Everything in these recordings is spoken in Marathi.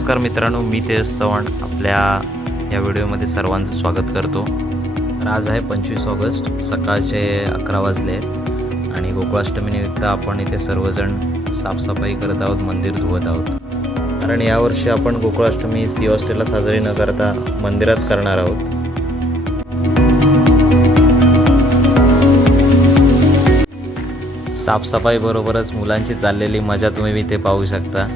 नमस्कार मित्रांनो, मी तेज चव्हाण आपल्या या व्हिडिओमध्ये सर्वांचं स्वागत करतो। तर आज आहे 25 ऑगस्ट, सकाळचे 11 वाजले आहेत आणि गोकुळाष्टमीनिमित्त आपण इथे सर्वजण साफसफाई करत आहोत, मंदिर धुवत आहोत। कारण यावर्षी आपण गोकुळाष्टमी सी हॉस्टेलला साजरी न करता मंदिरात करणार आहोत। साफसफाई बरोबरच मुलांची चाललेली मजा तुम्ही इथे पाहू शकता।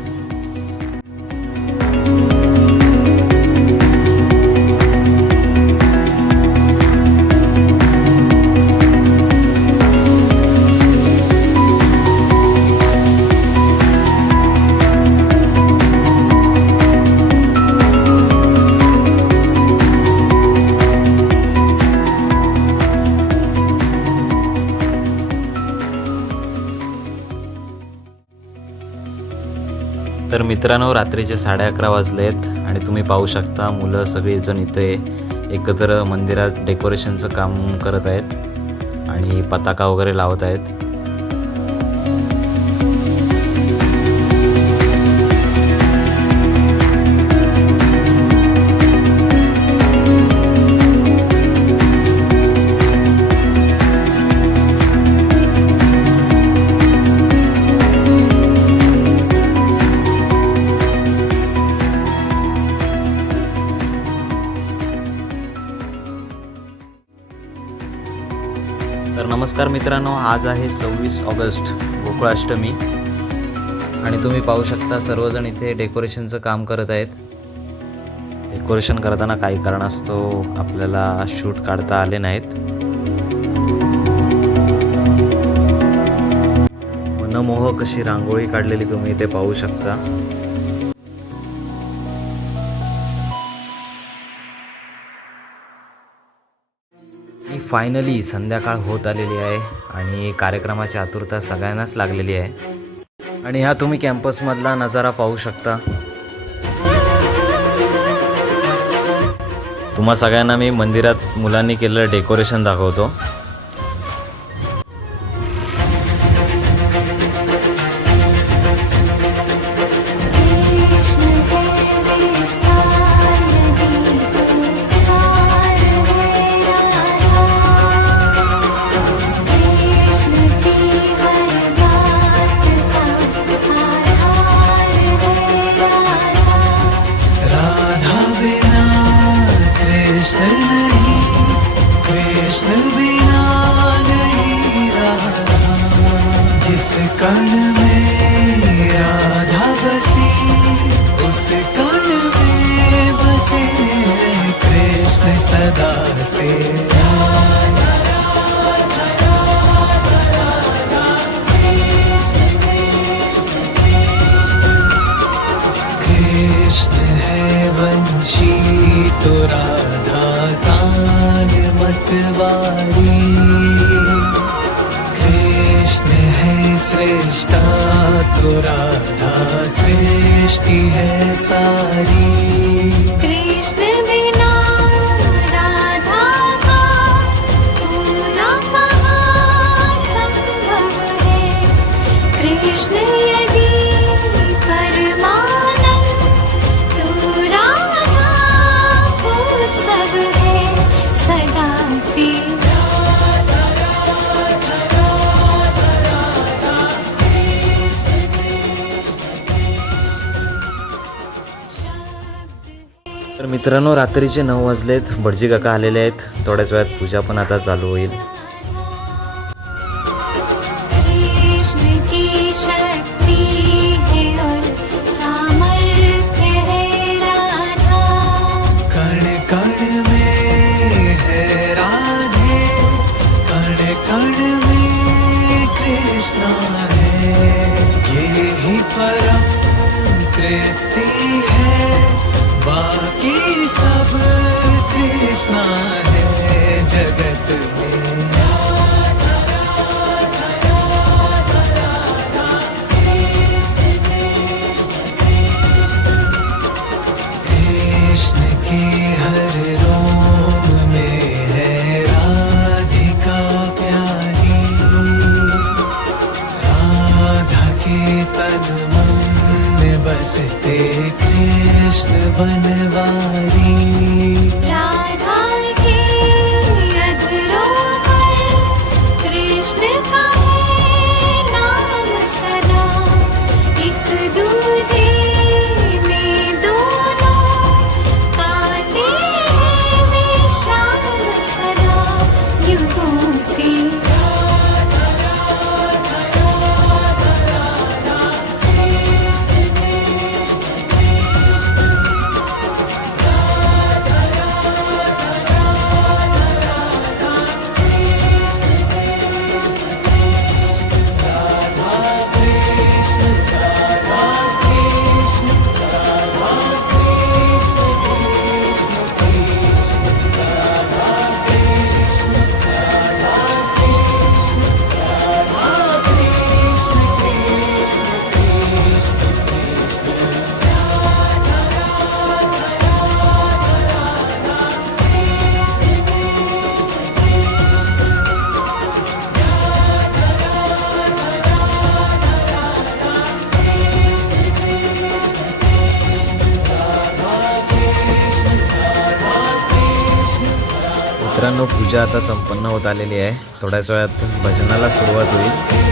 तर मित्रांनो, रात्रीचे 11:30 वाजलेत आणि तुम्ही पाहू शकता मुलं सगळीजण इथे एकत्र मंदिरात डेकोरेशनचं काम करत आहेत आणि पताका वगैरे लावत आहेत। तर नमस्कार मित्रांनो, आज आहे 26 ऑगस्ट, गोकुळाष्टमी आणि तुम्ही पाहू शकता सर्वजण इथे डेकोरेशनचं काम करत आहेत। डेकोरेशन करताना काही कारणास्तव आपल्याला शूट काढता आले नाहीत। मनमोहक अशी रांगोळी काढलेली तुम्ही इथे पाहू शकता। फायनली संध्याकाळ होत आलेली आहे आणि कार्यक्रमाची आतुरता सगळ्यांनाच लागलेली आहे आणि हा तुम्ही कॅम्पसमधला नजारा पाहू शकता। तुम्हा सगळ्यांना मी मंदिरात मुलांनी केलेलं डेकोरेशन दाखवतो। कृष्ण बिना नहीं रहा, जिस कण में राधा बसी उस कण में बसे कृष्ण सदा से। कृष्ण है वंशी तो राधा तान मतवारी, कृष्ण है श्रेष्ठा तो राधा सृष्टि है सारी। कृष्ण बिना राधा का पूरा कहाँ संभव है, कृष्ण यदि परमानंद तो राधा उत्सव है सदा से। तर मित्रांनो, रात्रीचे 9 वाजलेत, भटजी काका आलेले आहेत। थोड्याच वेळात पूजा पण आता चालू होईल। कृष्ण की शक्ति है और सामर्थ्य है राधा, कण कण में है राधे, कण कण में कृष्णा है, ये ही परम कृति है, बाकी सब कृष्णा है जगत में। कृष्ण के हर रोम में है राधिका प्यारी, राधा के तन मन में बसते कृष्ण बनवारी। राधा के अधरों पर कृष्ण का है नाम सदा, एक दूजे में दोनों गाते हैं विश्राम सदा, युगों से मित्रांनो, पूजा आता संपन्न होत आलेली आहे. थोड्याच वेळात भजनाला सुरुवात होईल.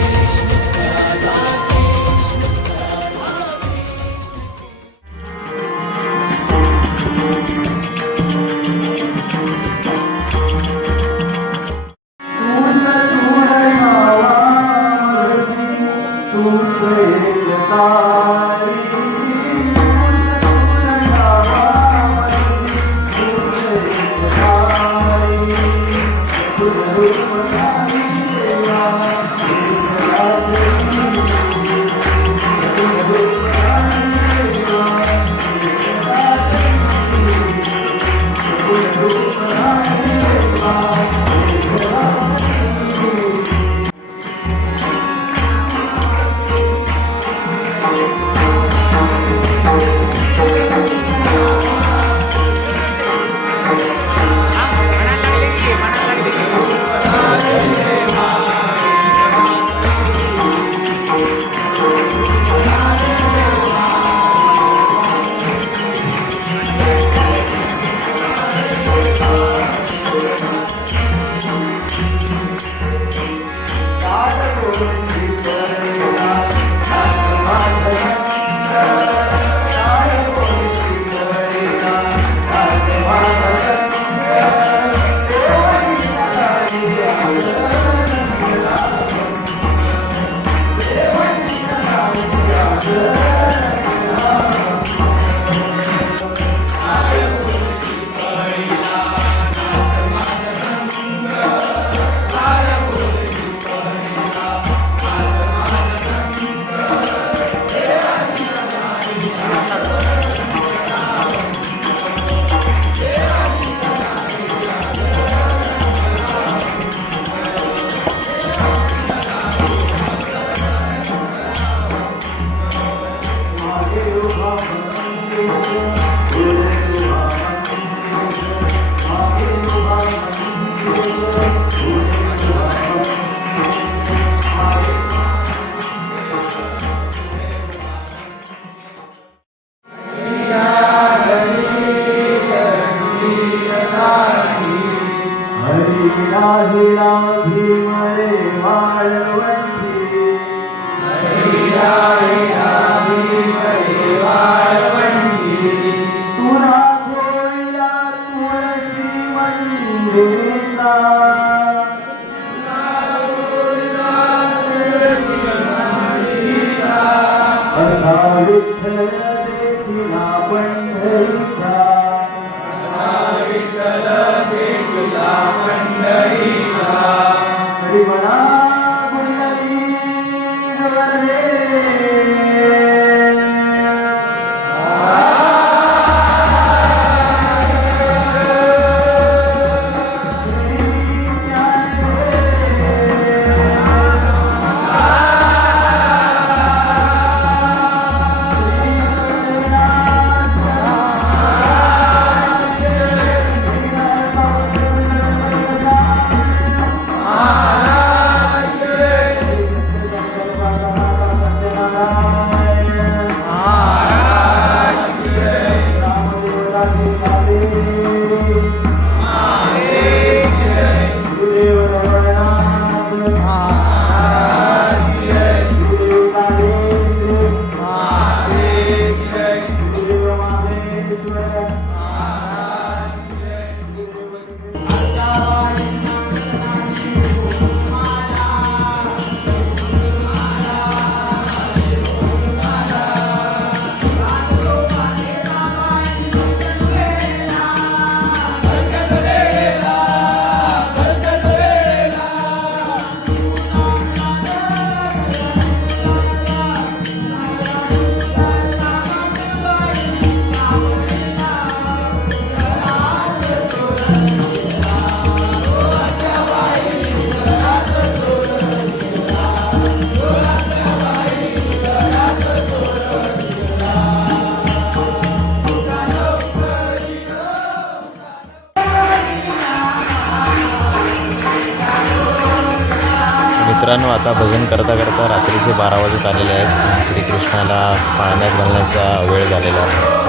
मित्रांनो, आता भजन करता करता रात्रीचे 12 वाजत आलेले आहेत. श्रीकृष्णाला पाळण्यात घालण्याचा वेळ झालेला आहे.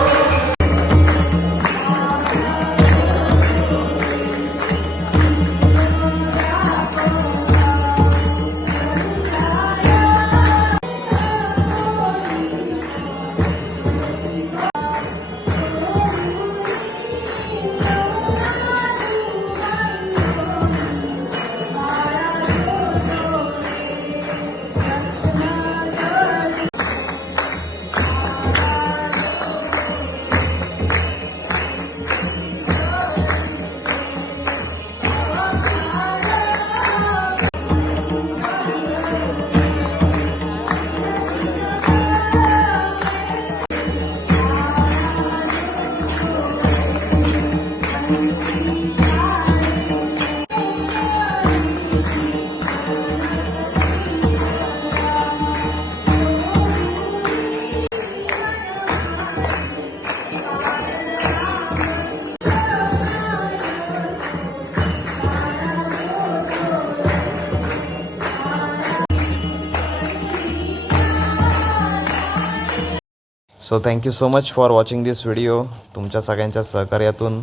So thank you so much for watching this video. तुमच्या सगळ्यांच्या सहकार्यातून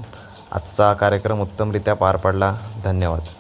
आजचा कार्यक्रम उत्तमरित्या पार पडला. धन्यवाद.